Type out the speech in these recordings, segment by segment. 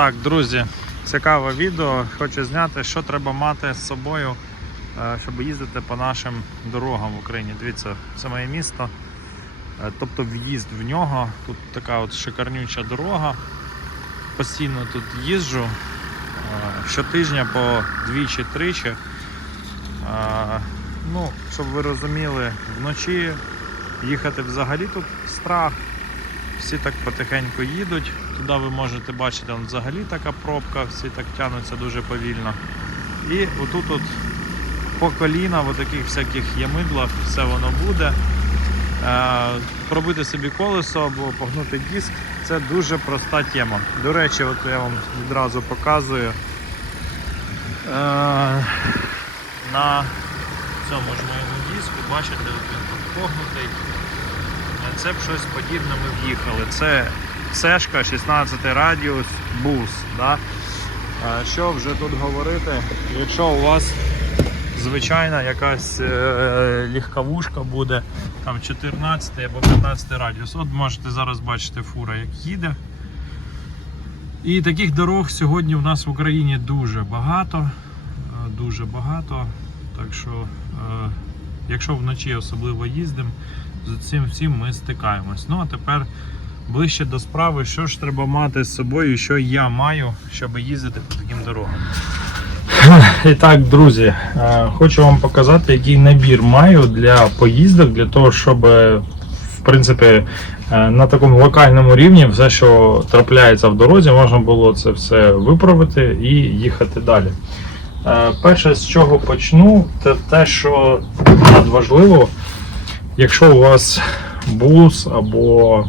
Так, друзі, цікаве відео. Хочу зняти, що треба мати з собою, е, щоб їздити по нашим дорогам в Україні. Дивіться, це моє місто. Е, Тобто в'їзд в нього. Тут така от шикарнюча дорога. Постійно тут їжджу. е, Щотижня по двічі-тричі. Ну, щоб ви розуміли, вночі їхати взагалі тут страх. Всі так потихеньку їдуть. Туди ви можете бачити, там взагалі така пробка, всі так тягнуться дуже повільно. І отут от по коліна, в таких всяких ямидлах, все воно буде. Е, пробити собі колесо або погнути диск це дуже проста тема. До речі, от я вам відразу показую. Е, на цьому ж моєму диску, бачите, він погнутий. Це б щось подібне ми в'їхали. Це Сешка 16 радіус бус. Да? Що вже тут говорити? Якщо у вас звичайна якась е, легковушка буде там 14 або 15 радіус. От можете зараз бачити фура, як їде. І таких дорог сьогодні у нас в Україні дуже багато. е, Дуже багато. Так що, е, якщо вночі особливо їздимо, з цим всім ми стикаємось. Ну а тепер ближче до справи, що ж треба мати з собою, що я маю, щоб їздити по таким дорогам. І так, друзі, е, хочу вам показати, який набір маю для поїздок, для того, щоб е, в принципі е, на такому локальному рівні все, що трапляється в дорозі, можна було це все виправити і їхати далі. Перше, з чого почну, це те, що надважливо, якщо у вас бус або,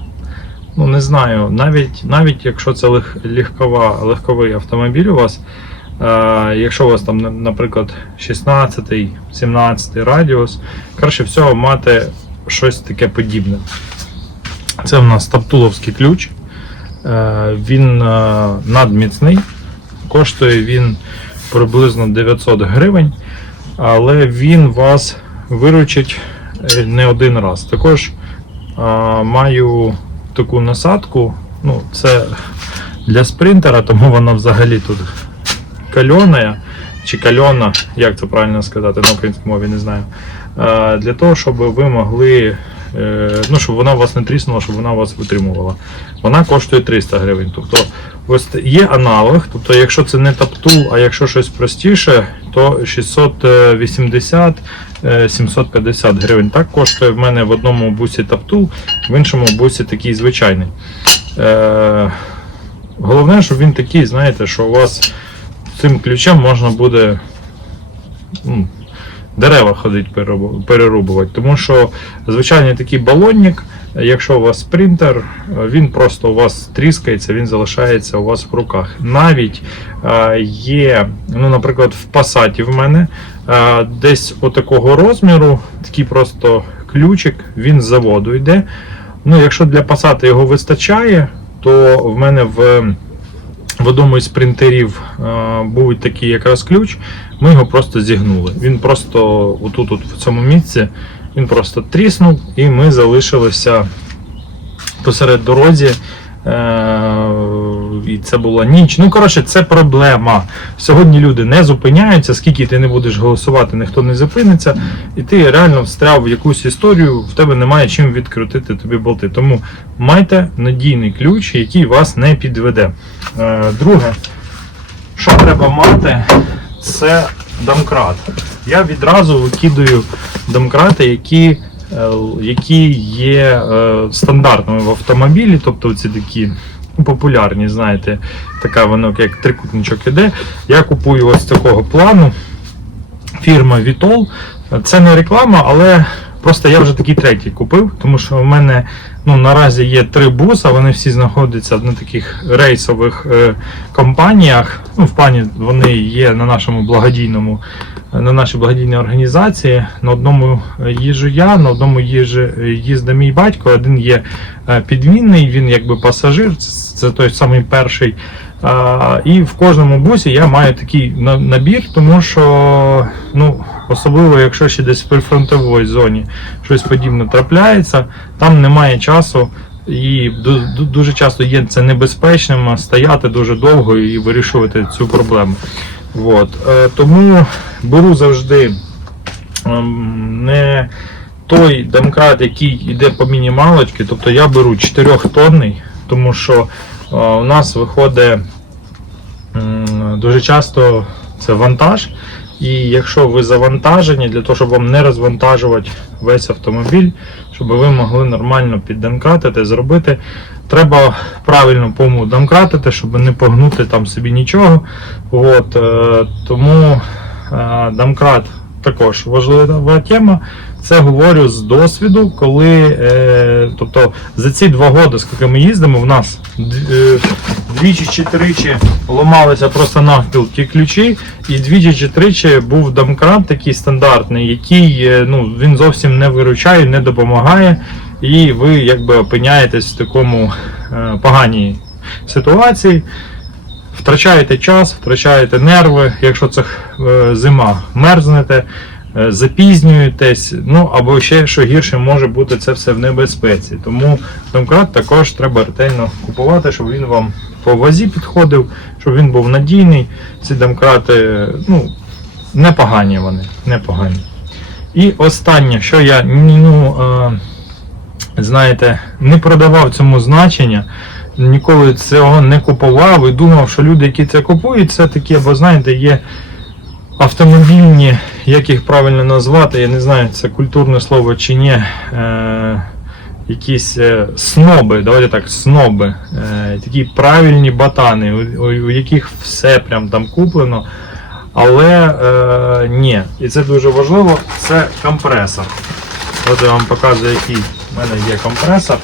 ну не знаю, навіть, навіть якщо це лег, легкова, легковий автомобіль у вас, е, якщо у вас там, наприклад, 16, 17 радіус, краще всього мати щось таке подібне. Це в нас таптуловський ключ. Е, Він е, надміцний, коштує він приблизно 900 гривень, але він вас виручить не один раз. Також а, маю таку насадку. Ну, це для спринтера, тому вона взагалі тут кальона чи кальона, як це правильно сказати на українській мові, не знаю. А, для того, щоб ви могли. е, Ну, щоб вона вас не тріснула, щоб вона вас витримувала. Вона коштує 300 гривень. Тобто ось є аналог. Тобто, якщо це не таптул, а якщо щось простіше, то 680 е, 750 гривень. Так коштує в мене в одному бусі таптул, в іншому бусі такий звичайний. Е, Головне, щоб він такий, знаєте, що у вас цим ключем можна буде ну, дерева ходить перерубувати. Тому що звичайний такий балонник, якщо у вас спринтер, е, він просто у вас тріскається, він залишається у вас в руках. Навіть е, є, ну, наприклад, в пасаті в мене е, десь отакого розміру, такий просто ключик, він з заводу йде. Ну, якщо для пасата його вистачає, то в мене в, в одному із принтерів був такий якраз ключ, ми його просто зігнули. Він просто отут, от в цьому місці, він просто тріснув, і ми залишилися посеред дорозі. Е, і це була ніч. Ну, коротше, це проблема. Сьогодні люди не зупиняються, скільки ти не будеш голосувати, ніхто не зупиниться, і ти реально встряв в якусь історію, в тебе немає чим відкрутити тобі болти. Тому майте надійний ключ, який вас не підведе. Е, Друге, що треба мати, це домкрат. Я відразу викидаю домкрати, які, які є е, стандартними в автомобілі, тобто ці такі популярні, знаєте, така воно як трикутничок іде. Я купую ось такого плану. Фірма Vitol. Це не реклама, але просто я вже такий третій купив, тому що в мене ну, наразі є три буса, вони всі знаходяться на таких рейсових е, компаніях. Ну, в плані вони є на нашому благодійному, на нашій благодійній організації. На одному їжджу я, на одному їжджу, їздить мій батько, один є е, підмінний, він якби пасажир, це той самий перший. А, і в кожному бусі я маю такий набір, тому що ну, особливо якщо ще десь в прифронтовій зоні щось подібне трапляється, там немає часу І ду- ду- дуже часто є це небезпечним стояти дуже довго і вирішувати цю проблему. От. Е, Тому беру завжди ем, не той домкрат, який йде по мінімалочці, тобто я беру 4 тонний, тому що е, у нас виходить дуже часто це вантаж. І якщо ви завантажені, для того, щоб вам не розвантажувати весь автомобіль, щоб ви могли нормально піддомкратити, зробити, треба правильно пому домкратити, щоб не погнути там собі нічого. От, е, тому е, домкрат також важлива тема. Це говорю з досвіду, коли е, тобто за ці два роки, скільки ми їздимо, в нас двічі чи тричі ламалися просто навпіл ті ключі, і двічі чи тричі був домкрат такий стандартний, який е, ну, він зовсім не виручає, не допомагає, і ви якби опиняєтесь в такому е, поганій ситуації. Втрачаєте час, втрачаєте нерви, якщо це е, зима, мерзнете, е, запізнюєтесь, ну або ще що гірше може бути це все в небезпеці. Тому домкрат також треба ретельно купувати, щоб він вам по вазі підходив, щоб він був надійний. Ці домкрати, ну, непогані вони, непогані. І останнє, що я ну, е, знаєте, не продавав цьому значення ніколи цього не купував і думав, що люди, які це купують, це такі, бо знаєте, є автомобільні, як їх правильно назвати, я не знаю, це культурне слово чи ні. Е, якісь е, сноби, давайте так, сноби, е, такі правильні батани, у, у, у яких все прям там куплено. Але е, ні, і це дуже важливо, це компресор. От я вам показую, який в мене є компресор.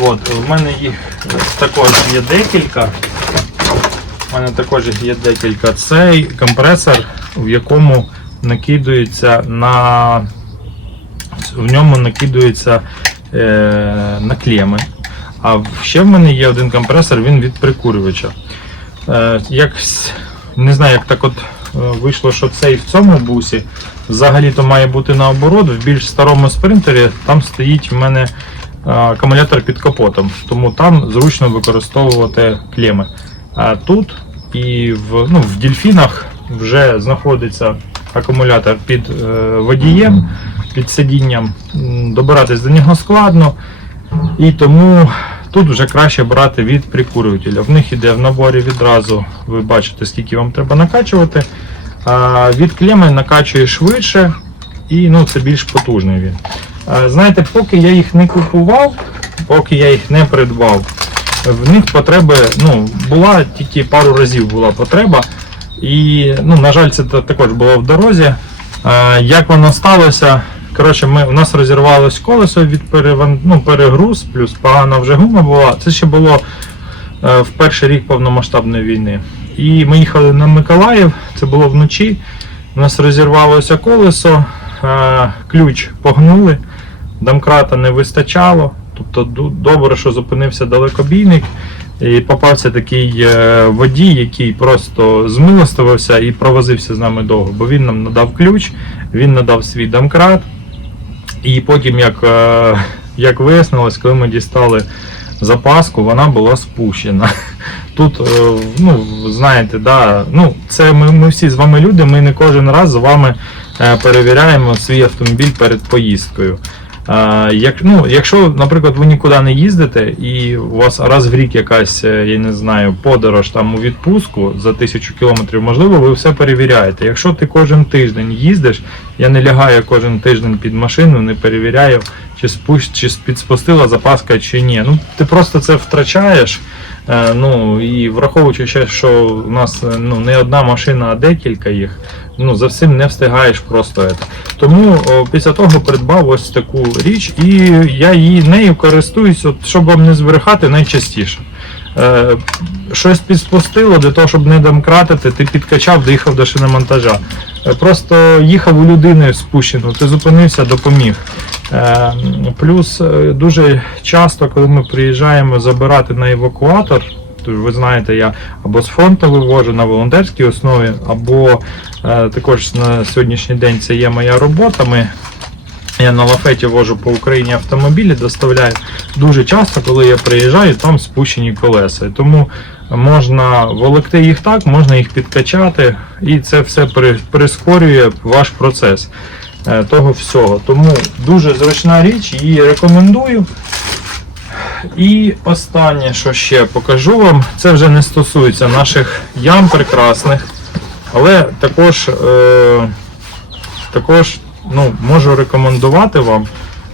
От, в мене їх також є декілька. У мене також є декілька. Цей компресор, в якому накидується на. В ньому накидується е, на клеми. А ще в мене є один компресор, він від прикурювача. Е, як, не знаю, як так от е, вийшло, що цей в цьому бусі. Взагалі-то має бути наоборот. В більш старому спринтері там стоїть в мене е, акумулятор під капотом, тому там зручно використовувати клеми. А тут і в, ну, в дельфінах вже знаходиться акумулятор під е, водієм, під сидінням. Добиратись до нього складно. І тому тут вже краще брати від прикурювателя. В них іде в наборі відразу, ви бачите, скільки вам треба накачувати. А від клеми накачує швидше і ну, це більш потужний він. Знаєте, поки я їх не купував, поки я їх не придбав, в них потреби ну, була тільки пару разів була потреба. І, ну, на жаль, це також було в дорозі. Як воно сталося? Коротше, ми, у нас розірвалось колесо від переван, ну, перегруз, плюс погана вже гума була. Це ще було е, в перший рік повномасштабної війни. І ми їхали на Миколаїв, це було вночі. У нас розірвалося колесо, е, ключ погнули, домкрата не вистачало. Тобто добре, що зупинився далекобійник. І попався такий е, водій, який просто змилостивився і провозився з нами довго, бо він нам надав ключ, він надав свій домкрат. І потім, як, е, як вияснилось, коли ми дістали запаску, вона була спущена. Тут, е, ну, знаєте, да, ну, це ми, ми всі з вами люди, ми не кожен раз з вами перевіряємо свій автомобіль перед поїздкою. Як, ну, якщо, наприклад, ви нікуди не їздите і у вас раз в рік якась, е, я не знаю, подорож там у відпустку за тисячу кілометрів, можливо, ви все перевіряєте. Якщо ти кожен тиждень їздиш, я не лягаю кожен тиждень під машину, не перевіряю, чи спущ, чи підспустила запаска чи ні. Ну, ти просто це втрачаєш. Е, Ну і враховуючи ще, що у нас е, ну, не одна машина, а декілька їх, ну за всім не встигаєш просто. Це. Тому о, після того придбав ось таку річ, і я її нею користуюсь, от, щоб вам не збрехати найчастіше. Е, щось підспустило для того, щоб не домкратити, ти підкачав, доїхав до шиномонтажа. Е, Просто їхав у людини спущену, ти зупинився, допоміг. Е, Плюс е, дуже часто, коли ми приїжджаємо забирати на евакуатор, то ви знаєте, я або з фронту вивожу на волонтерській основі, або також на сьогоднішній день це є моя робота. Ми Я на лафеті вожу по Україні автомобілі, доставляю. Дуже часто, коли я приїжджаю, там спущені колеса. Тому можна волокти їх так, можна їх підкачати, і це все прискорює ваш процес е, того всього. Тому дуже зручна річ, її рекомендую. І останнє, що ще покажу вам, це вже не стосується наших ям прекрасних, але також, е, також ну, можу рекомендувати вам.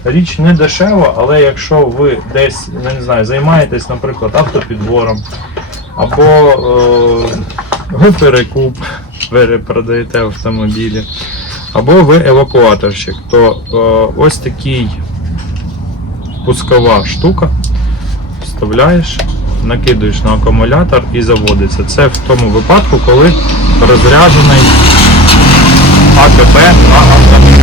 Річ не дешева, але якщо ви десь не знаю, займаєтесь, наприклад, автопідбором, або е, ви перекуп перепродаєте автомобілі, або ви евакуаторщик, то е, ось такий пускова штука вставляєш, накидуєш на акумулятор і заводиться. Це в тому випадку, коли розряджений АКП на автомобілі.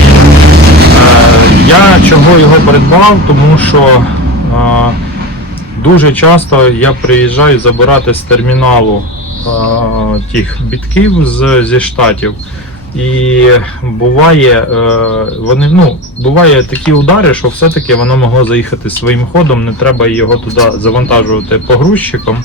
Е, Я чого його придбав, тому що е, дуже часто я приїжджаю забирати з терміналу е, тих бітків з, зі штатів. І буває, вони, ну, буває такі удари, що все-таки воно могло заїхати своїм ходом, не треба його туди завантажувати погрузчиком,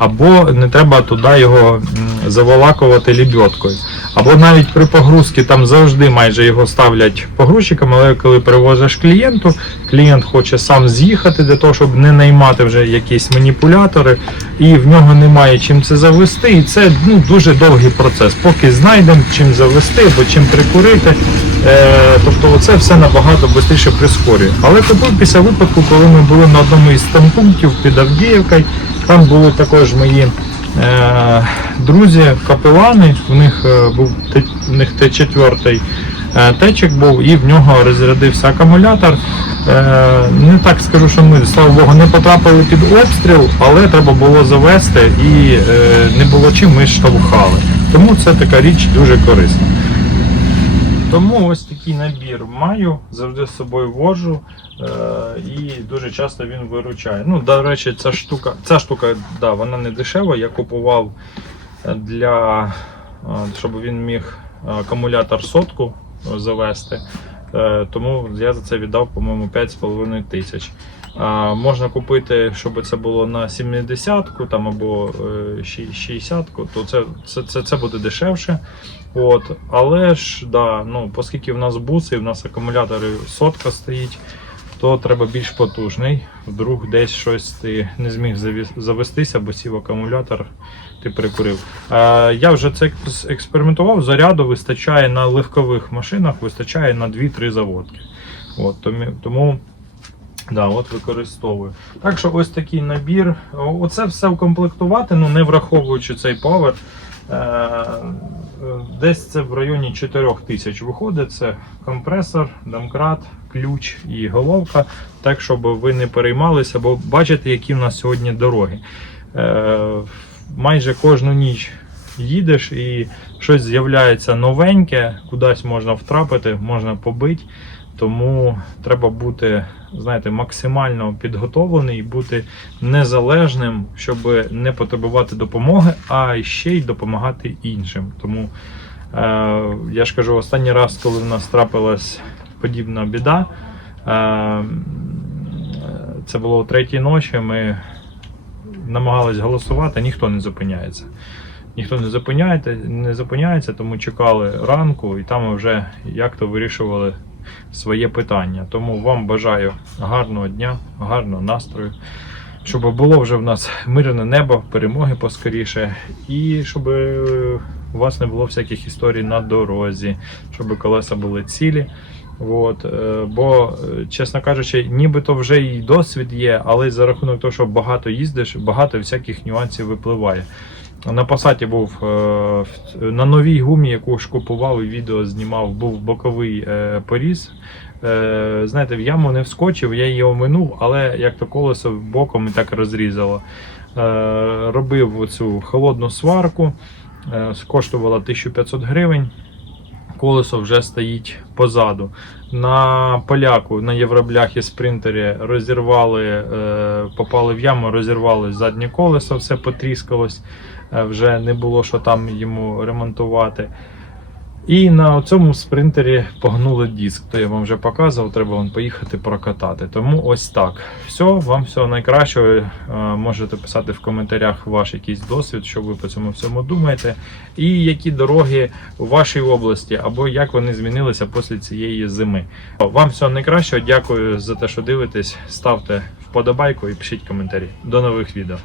або не треба туди його заволакувати лібьоткою. Або навіть при погрузці там завжди майже його ставлять погрузчиком, але коли привозиш клієнту, клієнт хоче сам з'їхати для того, щоб не наймати вже якісь маніпулятори, і в нього немає чим це завести. І це ну, дуже довгий процес. Поки знайдемо чим завести або чим прикурити. Е, тобто це все набагато швидше прискорює. Але купив після випадку, коли ми були на одному із пунктів під Авдіївкою, там були також мої е, друзі, капелани. В них е, був в них Т4 е, течик був, і в нього розрядився акумулятор. Е, не так скажу, що ми, слава Богу, не потрапили під обстріл, але треба було завести і не було чим ми штовхали. Тому це така річ дуже корисна. Тому ось такий набір маю, завжди з собою вожу е, і дуже часто він виручає. Ну, до речі, ця штука, ця штука, да, вона не дешева. Я купував е, для е, щоб він міг акумулятор сотку завести. Е, Тому я за це віддав, по-моєму, 5,5 тисяч. А, можна купити, щоб це було на 70-ку там, або е, 60-ку, то це, це, це, це буде дешевше. От, але ж, да, ну, оскільки в нас буси, в нас акумулятори сотка стоїть, то треба більш потужний. Вдруг десь щось ти не зміг завестися, бо сів акумулятор, ти прикурив. Е, я вже це експериментував. Заряду вистачає на легкових машинах, вистачає на 2-3 заводки. От, тому, Да, от використовую. Так що ось такий набір. Оце все укомплектувати, ну не враховуючи цей павер. Е, е, Десь це в районі 4 тисяч виходить. Це компресор, домкрат, ключ і головка. Так, щоб ви не переймалися, бо бачите, які в нас сьогодні дороги. Е, Майже кожну ніч їдеш і щось з'являється новеньке, кудись можна втрапити, можна побити. Тому треба бути, знаєте, максимально підготовлений і бути незалежним, щоб не потребувати допомоги, а ще й допомагати іншим. Тому е, я ж кажу, останній раз, коли в нас трапилась подібна біда, е, це було о третій ночі. Ми намагались голосувати, ніхто не зупиняється. Ніхто не зупиняється, не зупиняється, тому чекали ранку, і там ми вже як то вирішували своє питання. Тому вам бажаю гарного дня, гарного настрою, щоб було вже в нас мирне небо, перемоги поскоріше, і щоб у вас не було всяких історій на дорозі, щоб колеса були цілі. От, е, бо, чесно кажучи, нібито вже і досвід є, але за рахунок того, що багато їздиш, багато всяких нюансів випливає. На пасаті був е, на новій гумі, яку ж купував і відео знімав, був боковий е, поріз. Е, знаєте, в яму не вскочив, я її оминув, але як то колесо боком і так розрізало. Робив цю холодну сварку, коштувала 1500 гривень. Колесо вже стоїть позаду. На поляку на євробляхі спринтері розірвали, попали в яму, розірвали заднє колесо, все потріскалось, вже не було що там йому ремонтувати. І на цьому спринтері погнули диск. То я вам вже показував, треба вам поїхати прокатати. Тому ось так. Все, вам всього найкращого. Е, Можете писати в коментарях ваш якийсь досвід, що ви по цьому всьому думаєте, і які дороги у вашій області, або як вони змінилися після цієї зими. Вам всього найкращого. Дякую за те, що дивитесь. Ставте вподобайку і пишіть коментарі. До нових відео.